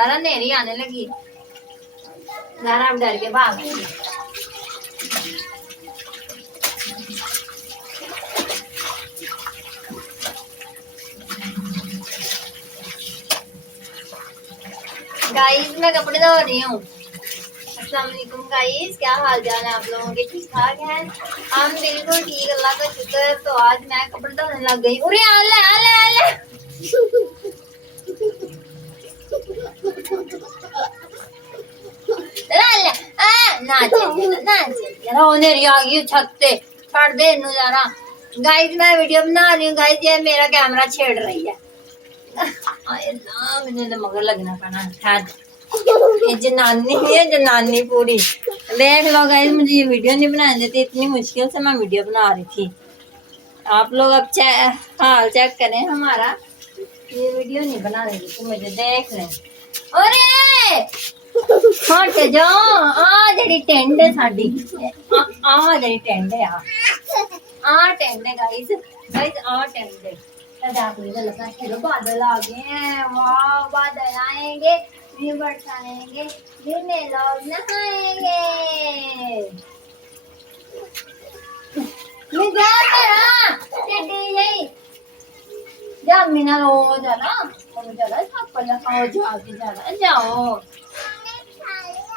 ज़ारा नेरी आने लगी। ज़ारा अब डर के भाग गई। गाइस मैं कपड़े धो रही हूँ। अस्सलाम वालेकुम गाइस, क्या हाल चाल है आप लोगों के? ठीक ठाक हैं? हम बिल्कुल ठीक, अल्लाह का शुक्र। तो आज मैं कपड़े धोने लग गई। अरे आले आले आले छत पे छड़ दे इनू जरा। गाइस मैं वीडियो बना रही हूँ। गाइस ये मेरा कैमरा छेड़ रही है। मुझे मगर लगना पड़ा। ये जनानी है, जनानी पूरी। देख लो गाइस, मुझे ये वीडियो नहीं बनाने देती, इतनी मुश्किल से मैं वीडियो बना रही थी। आप लोग अब हाल चेक करें हमारा। ये वीडियो नहीं बनाने देती मुझे, देख लें। अरे हट जाओ। आ जेडी टेंट है साडी, आ जेडी टेंट है, आ टेंट है गाइस। गाइस आ टेंट है। बादल आ गए हैं। वाह बादल आएंगे, भी बरसाएंगे, दिन में लोग नहाएंगे। जा मीना रो जाना, जाओ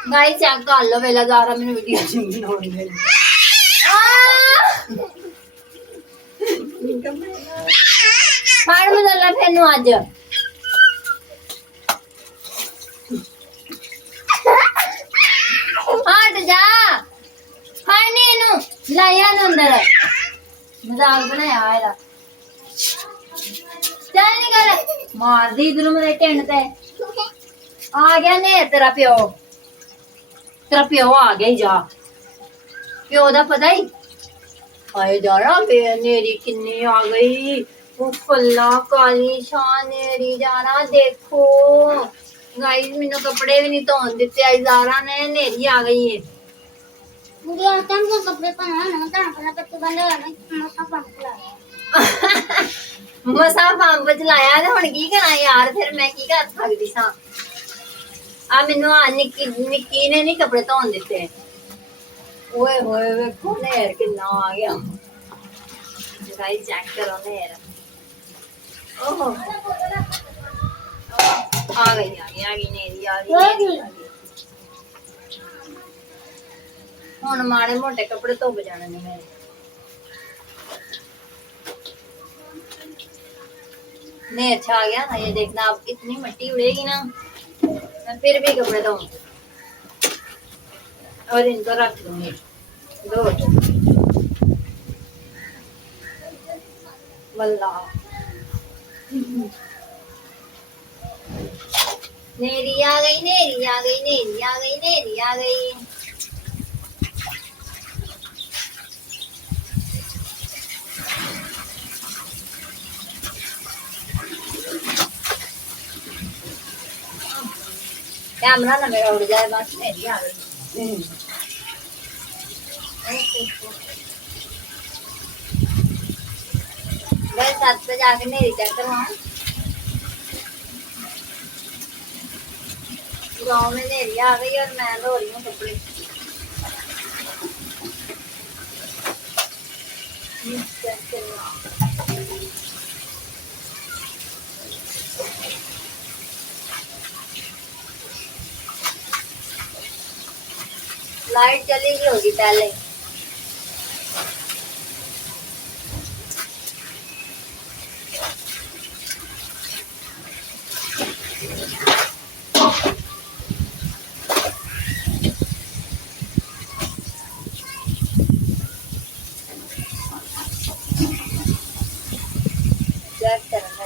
गाइस चेक कर लो। वेला ज़ारा मैंने वीडियो फाड़ मसाला फेनू अज हट जा। फाड़नी इनू लाया अंदर, मजाक बनाया एदा। चल निकल, मार दी इधर मेरे टेंट ते। आ गया ने तेरा प्यो, तेरा प्यो आ गया। जा प्यो दा पता ही। आए जारा नेरी किन्नी आ गई। फुल्ला काली शान नेरी जाना। देखो गाइस मैंने कपड़े भी नहीं धोन दिते। आई ज़ारा ने नेरी आ गई है। मुझे आता है कपड़े पहनना था, अपना पत्ते बंद करना, मसा पंप चलाया। मसा पंप चलाया ते हुन की करा यार, फिर मैं की कर सकदी सां। आ मैनू निक्की निक्की ने नहीं कपड़े धोन दिते। ओए होए वेखो नेर किन्ना आ गया। गाइस चेक करो नेर। ओहो आ गई नेरी आ गई। हुन माड़े मोटे कपड़े धुप जाने ने मेरे। नेर छा गया ना, ये देखना अब इतनी मिट्टी उड़ेगी ना, मैं फिर भी कपड़े धोऊंगी और इनको रख दूंगी दो। वल्लाह नेरी आ गई, नेरी आ गई, नेरी आ गई, नेरी आ गई। कैमरा ना मेरा उड़ जाए बस। नेरी आ गई। बस छत पे जाके नेरी चेक करवाऊं। गाँव में नेरी आ गई और मैं धो रही हूँ कपड़े। लाइट चली गई होगी पहले। चेक करना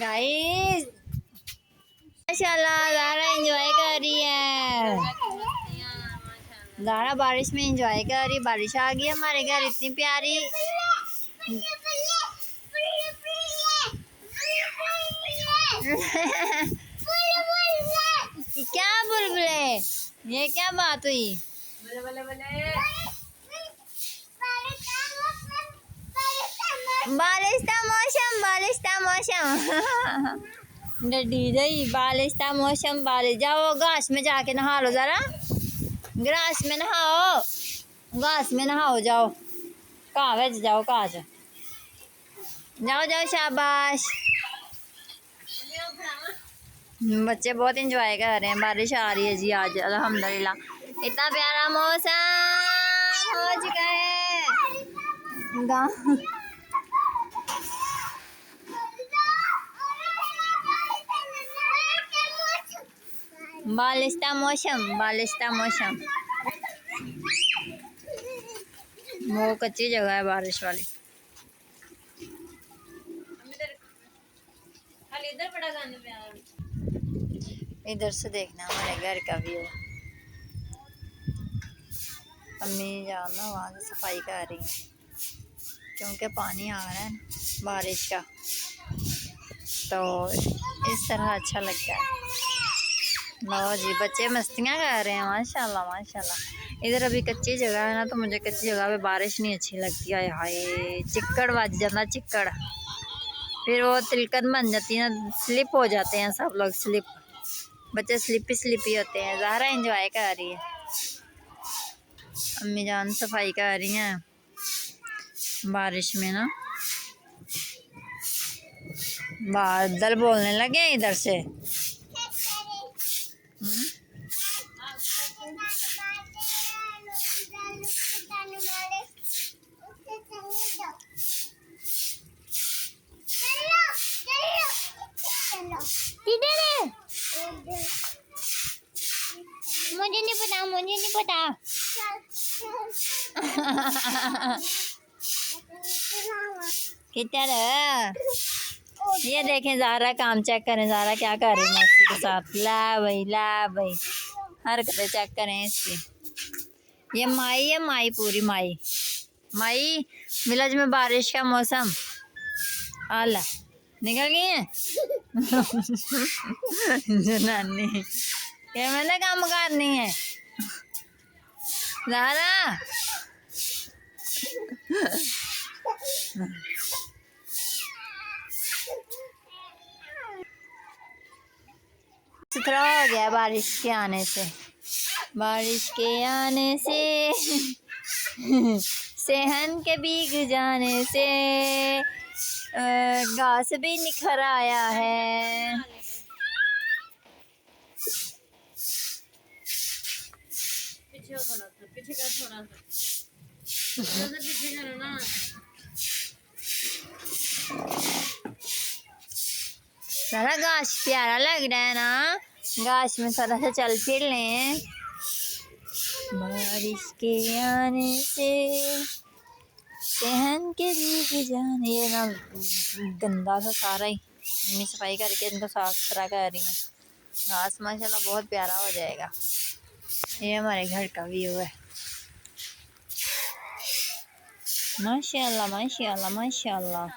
गाइस माशाल्लाह ज़ारा एंजॉय कर रही है। ज़ारा बारिश में एंजॉय कर रही। बारिश आ गई हमारे घर इतनी प्यारी। क्या बुलबुले, ये क्या बात हुई? बारिश का मौसम, बारिश का मौसम। डडी गई, बारिश का मौसम, बारिश। जाओ घास में जाके नहा लो जरा, घास में नहाओ, घास में नहाओ, जाओ कागज, जाओ कागज, जाओ जाओ, शाबाश। बच्चे बहुत इंजॉय कर रहे हैं। बारिश आ रही है जी आज अल्हम्दुलिल्लाह। इतना प्यारा मौसम हो चुका है। बारिश का मौसम, बारिश का मौसम। वो कच्ची जगह है बारिश वाली। इधर से देखना हमारे घर का व्यू। अम्मी जान ना वहाँ से सफाई कर रही है क्योंकि पानी आ रहा है बारिश का, तो इस तरह अच्छा लगता है। लो जी, बच्चे मस्तियाँ कर रहे हैं। माशाल्लाह माशाल्लाह। इधर अभी कच्ची जगह है ना, तो मुझे कच्ची जगह पे बारिश नहीं अच्छी लगती है। हाय चिक्कड़ बज जाता, चिक्कड़, फिर वो तिलकन बन जाती है ना, स्लिप हो जाते हैं सब लोग, स्लिप, बच्चे स्लिपी स्लिपी होते हैं। ज़ारा एंजॉय कर रही है। अम्मी जान सफाई कर रही हैं बारिश में ना। बादल बोलने लगे इधर से। मुझे नहीं पता, मुझे नहीं पता। किधर है? ये देखें ज़ारा काम चेक करें। ज़ारा क्या कर रही है मौसी के साथ। ला भाई हरकतें चेक करें इसकी। ये माई है, माई पूरी माई। माई विलेज में बारिश का मौसम। आला निकल गई है जनानी, ये मैंने काम करनी है ज़ारा। सुथरा हो गया बारिश के आने से, बारिश के आने से सेहन के भीग जाने से घास भी निखर आया है। पीछे थोड़ा सा, पीछे कर थोड़ा सा, पीछे करो ना। सारा घास प्यारा लग रहा है ना, घास में थोड़ा सा चल फिर लें। बारिश के आने से सहन के भीग जाने। ये ना गंदा सा सारा ही मम्मी सफाई करके इनको साफ सुथरा कर रही है। घास माशाल्लाह बहुत प्यारा हो जाएगा। ये हमारे घर का व्यू है। माशाल्लाह माशाल्लाह माशाल्लाह।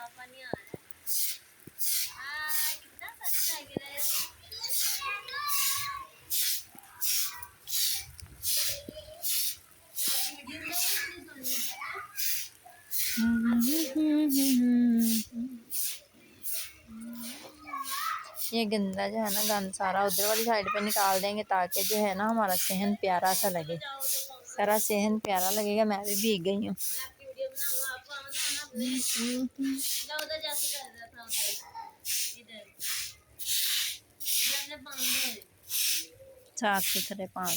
ये गंदा जो है ना, गंद सारा उधर वाली साइड पे निकाल देंगे ताकि जो है ना हमारा सेहन प्यारा सा लगे। सारा सेहन प्यारा लगेगा। मैं भी भीग गई हूँ। साफ सुथरे पाँव।